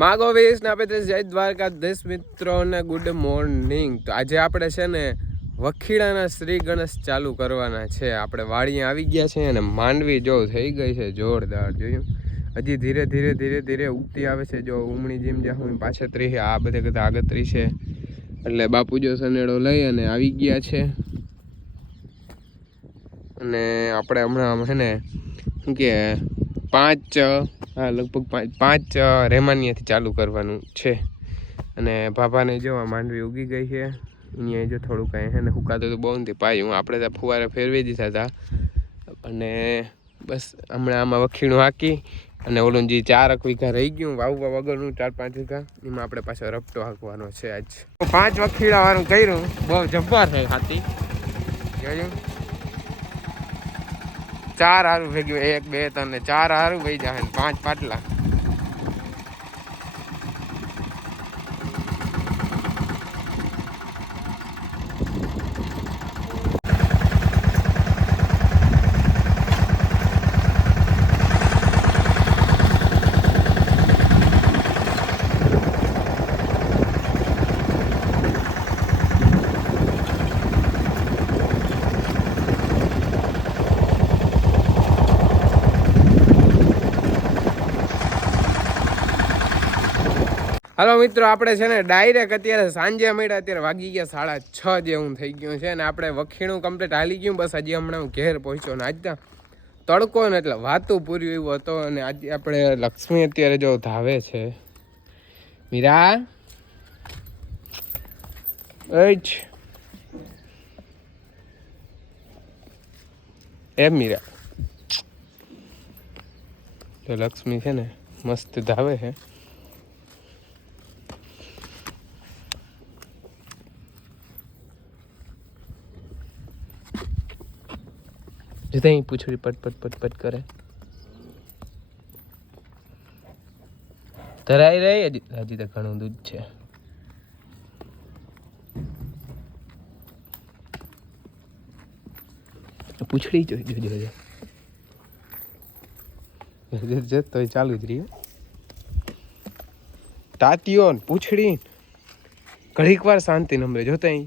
માગો વીસ ના 35 જય દ્વારકાધીશ મિત્રોને ગુડ મોર્નિંગ. તો આજે આપણે છે ને વખીડાના શ્રી ગણેશ ચાલુ કરવાના છે. આપણે વાડીએ આવી ગયા છે અને માંડવી જો થઈ ગઈ છે જોરદાર. જોયું હજી ધીરે ધીરે ધીરે ધીરે ઉગતી આવે છે. જો ઉમણી જેમ જ્યાં પાછતરી આ બધે બધા આગતરી છે. એટલે બાપુ જો સનેડો લઈ અને આવી ગયા છે. અને આપણે હમણાં છે ને શું કે લગભગ પાંચ રેમાનિયાથી ચાલુ કરવાનું છે. અને ભાભાને જો માંડવી ઉગી ગઈ છે. અહીંયા જો થોડું કાંઈ છે ને હુકાતું તો બહુ નથી પાય. હું આપણે ત્યાં ફુવારે ફેરવી દીધા હતા. અને બસ હમણાં આમાં વખીણું હાકી અને ઓલું જે 4 વીઘા રહી ગયું વાવવા વગરનું 4-5 વીઘા એમાં આપણે પાછો રપટો હાંકવાનો છે. આજ 5 વખીડા વાળું કર્યું. બહુ જબ્બર છે હાથી. જોયું 4 હારું ભેગ્યું 1 2 3 ને 4 હારું વહી જાય 5 પાટલા. હાલો મિત્રો, આપણે છે ને ડાયરેક્ટ અત્યારે સાંજે મળ્યા. અત્યારે વાગી ગયા 6:30 જેવું થઈ ગયું છે. ને આપણે વખીણું કમ્પ્લીટ હાલી ગયું. બસ હજી હમણાં હું ઘેર પહોંચ્યો ને આજના તડકો ને એટલે વાતું પૂર્યું એવો હતો. અને આજે આપણે લક્ષ્મી અત્યારે જો ધાવે છે. મીરા એમ મીરા તો લક્ષ્મી છે ને મસ્ત ધાવે છે. જતા પૂછડી પટ પટ પટ પટ કરે ધરાઈ રહી. હજી તો ઘણું દૂધ છે. પૂછડી જોજો તો ચાલુ જ રહી. તાતીઓ પૂછડી ઘડીક વાર શાંતિ નંબરે જોતા.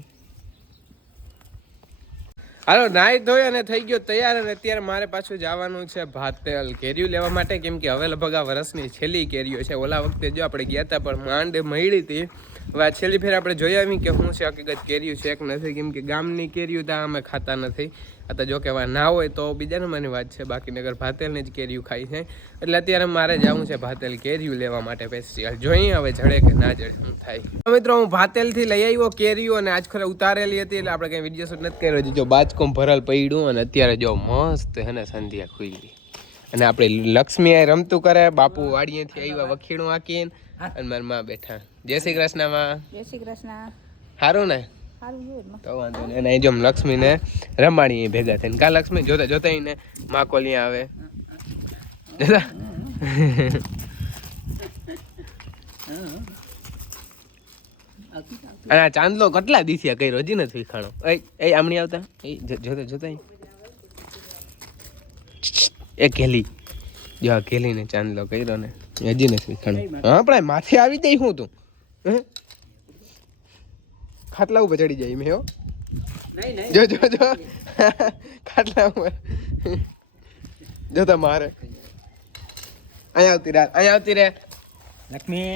હાલો નાઈ ધોઈ અને થઈ ગયો તૈયાર. અને અત્યારે મારે પાછું જવાનું છે ભાતેલ કેરીઓ લેવા માટે. કેમ કે હવે લગભગ આ વર્ષની છેલ્લી કેરીઓ છે. ઓલા વખતે જો આપણે ગયા હતા પણ માંડ મળી હતી. હવે આ છેલ્લી ફેર આપણે જોઈ આવી કે શું છે હકીકત કેરીઓ છે કે નથી. કેમ કે ગામની કેરીઓ તો અમે ખાતા નથી. આ તો જો કે ના હોય તો બીજા નંબરની વાત છે. બાકી નગર ભાતેલની જ કેરીઓ ખાઈ છે. એટલે અત્યારે મારે જવું છે ભાતેલ કેરીઓ લેવા માટે સ્પેશિયલ. જોઈએ હવે જડે કે ના જડે શું થાય. મિત્રો હું ભાતેલથી લઈ આવ્યો કેરીઓ અને આજ ખરે ઉતારેલી હતી. એટલે આપણે કંઈ વિડીયો શૂટ નથી કર્યો. જો બાજકોમ ભરલ પડ્યું અને અત્યારે જો મસ્ત હે ને સંધ્યા ખુલી. અને આપણે લક્ષ્મી આ રમતું કરે. બાપુ વાડીએથી આવ્યા વખીણું હાકીને અને મારા માં બેઠા. જય શ્રી કૃષ્ણ માં. જય શ્રી કૃષ્ણ. સારું ને તો વાંધો નહીં. અને જો લક્ષ્મીને રમાડીએ ભેગા થઈને. કા લક્ષ્મી જોતા જોતા એને માં કોલી આવે જોતા. અને આ ચાંદલો કેટલા દીસિયા કર્યો હજી નથી ખાણો. એ આમણી આવતા જોતા જોતા એ કેલી જો આ કેલીને ચાંદલો કર્યો ને હજી નથી ખાણો. હા પણ માથે આવી જાય હું તું ખાટલા ઉપર ચડી જાય મેં. હો જો જો જો ખાટલા ઉપર જોતા મારે અહીંયા આવતી રે અહીંયા આવતી રે લક્ષ્મી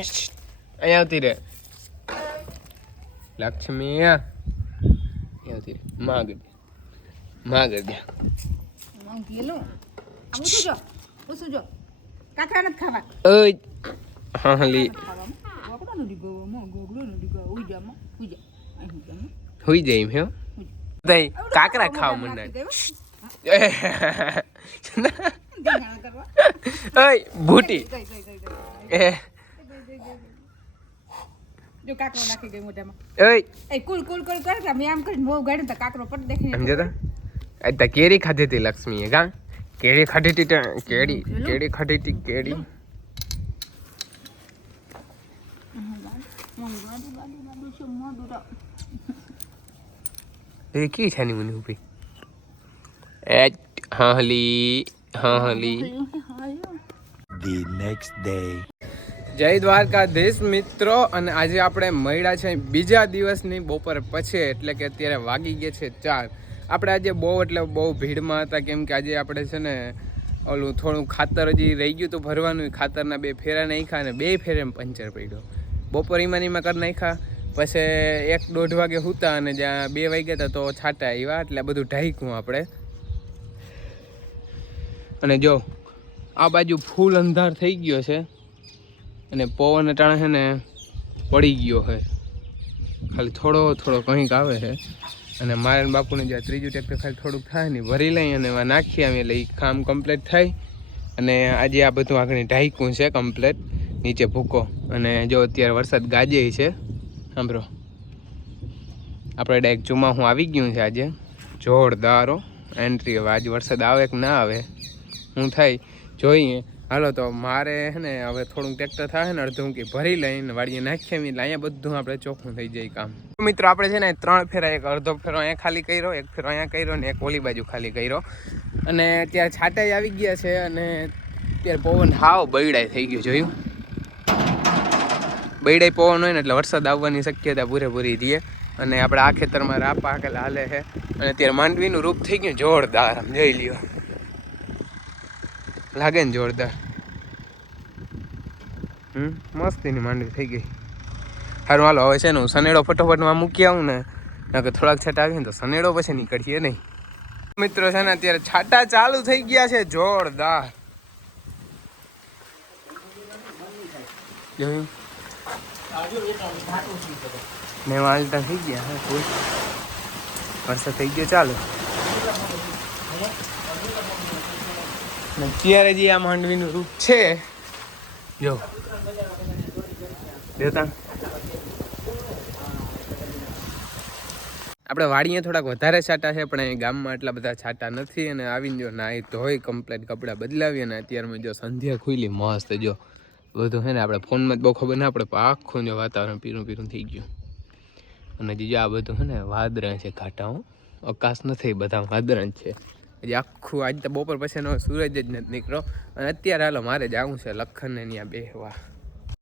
અહીંયા આવતી રે લક્ષ્મી આવતી રે માં ગડ્યા કાકરા નથી ખાવા. હા લી હોઈ જાય એમ. હે કાકરા ખાવા મને ભૂટી જો કાકરો નાખી ગઈ મોઢામાં. એ કુલ કુલ કુલ કરે મેં આમ કરીને બહુ ગાડ્યું તો કાકરો પટ દેખી સમજતા. આ કેરી ખાધી હતી લક્ષ્મીએ. કા કેરી ખાધી હતી કેરી કેરી ખાધી હતી કેરી. એ કી છે ની મને ઊભી હાલી. The next day. જય દ્વારકાધીશ મિત્રો, અને આજે આપણે મળ્યા છે બીજા દિવસની બપોર પછી, એટલે કે અત્યારે વાગી ગયા છે 4. આપણે આજે બહુ ભીડમાં હતા, કેમ કે આજે આપણે છે ને ઓલું થોડું ખાતર હજી રહી ગયું તો ભરવાનું, ખાતરના 2 ફેરા નાખ્યા અને 2 ફેરે પંચર પડ્યો. બપોર ઈમાનીમાં કરી નાખ્યા, પછી 1-1.5 વાગે સૂતા અને જ્યાં 2 વાગ્યા હતા તો છાંટા આવ્યા, એટલે બધું ઢાંક્યું આપણે. અને જો આ બાજુ ફૂલ અંધાર થઈ ગયો છે અને પવન અટાણે છે ને પડી ગયો છે, ખાલી થોડો કંઈક આવે છે. અને મારા બાપુને જ્યાં ત્રીજું ટ્રેક્ટર ખાલી થોડુંક થાય ને ભરી લઈ અને એમાં નાખીએ અમે, એટલે એ કામ કમ્પ્લીટ થાય. અને આજે આ બધું આગળ ઢાંક્યું છે કમ્પ્લીટ, નીચે ભૂકો. અને જો અત્યારે વરસાદ ગાજે છે, સાંભળો આપણે ડાયરેક્ટ ચોમાસું આવી ગયું છે આજે, જોરદારો એન્ટ્રી. હવે આજે વરસાદ આવે કે ના આવે શું થાય જોઈએ. હાલો તો મારે છે ને હવે થોડુંક ટ્રેક્ટર થાય ને અડધું કે ભરી લઈને વાડીએ નાખીએ, એટલે અહીંયા બધું આપણે ચોખ્ખું થઈ જાય કામ. મિત્રો આપણે છે ને 3 ફેરા, એક અડધો ફેરો અહીંયા ખાલી કર્યો, એક ફેરો અહીંયા કર્યો ને એક ઓલી બાજુ ખાલી કર્યો. અને ત્યાં છાંટાઈ આવી ગયા છે અને ત્યારે પવન હાવ બૈડાઈ થઈ ગયું. જોયું બૈડાઈ પવન હોય ને એટલે વરસાદ આવવાની શક્યતા પૂરેપૂરી રહે. અને આપણે આ ખેતરમાં રાપા હાકેલા હાલે છે અને અત્યારે માંડવીનું રૂપ થઈ ગયું જોરદાર. આમ જોઈ લ્યો, લાગે ને જોરદાર. મસ્તીની માંડવી થઈ ગઈ. સારું હાલો હવે છે ને હું સનેડો ફટોફટમાં મૂકી આવું ને, કે થોડાક છાંટા આવીએ ને તો સનેડો પછી નીકળીએ નહીં. મિત્રો છે ને અત્યારે છાંટા ચાલુ થઈ ગયા છે જોરદાર. જોયું ને વાલતા થઈ ગયા હે, ફૂલ વરસાદ થઈ ગયો ચાલુ. અત્યારે જે આ માંડવીનું રૂપ છે જો દેતા. આપણે વાડીએ થોડાક વધારે છાંટા છે, પણ અહીં ગામમાં એટલા બધા છાંટા નથી. અને આવીને જો નાહી ધોઈ કમ્પ્લીટ કપડાં બદલાવી અને અત્યારમાં જો સંધ્યા ખુલી મસ્ત. જો બધું છે ને આપણે ફોનમાં જ બહુ ખબર ના પડે, પણ આખું જો વાતાવરણ પીરું થઈ ગયું. અને જે આ બધું છે ને વાદળા છે, ઘાટાઓ આકાશ નથી, બધા વાદળા છે. હજી આખું આજ તો બપોર પછી સૂરજ જ નથી નીકળ્યો. અને અત્યારે હાલો મારે જવું છે લખનને ત્યાં બેહવા.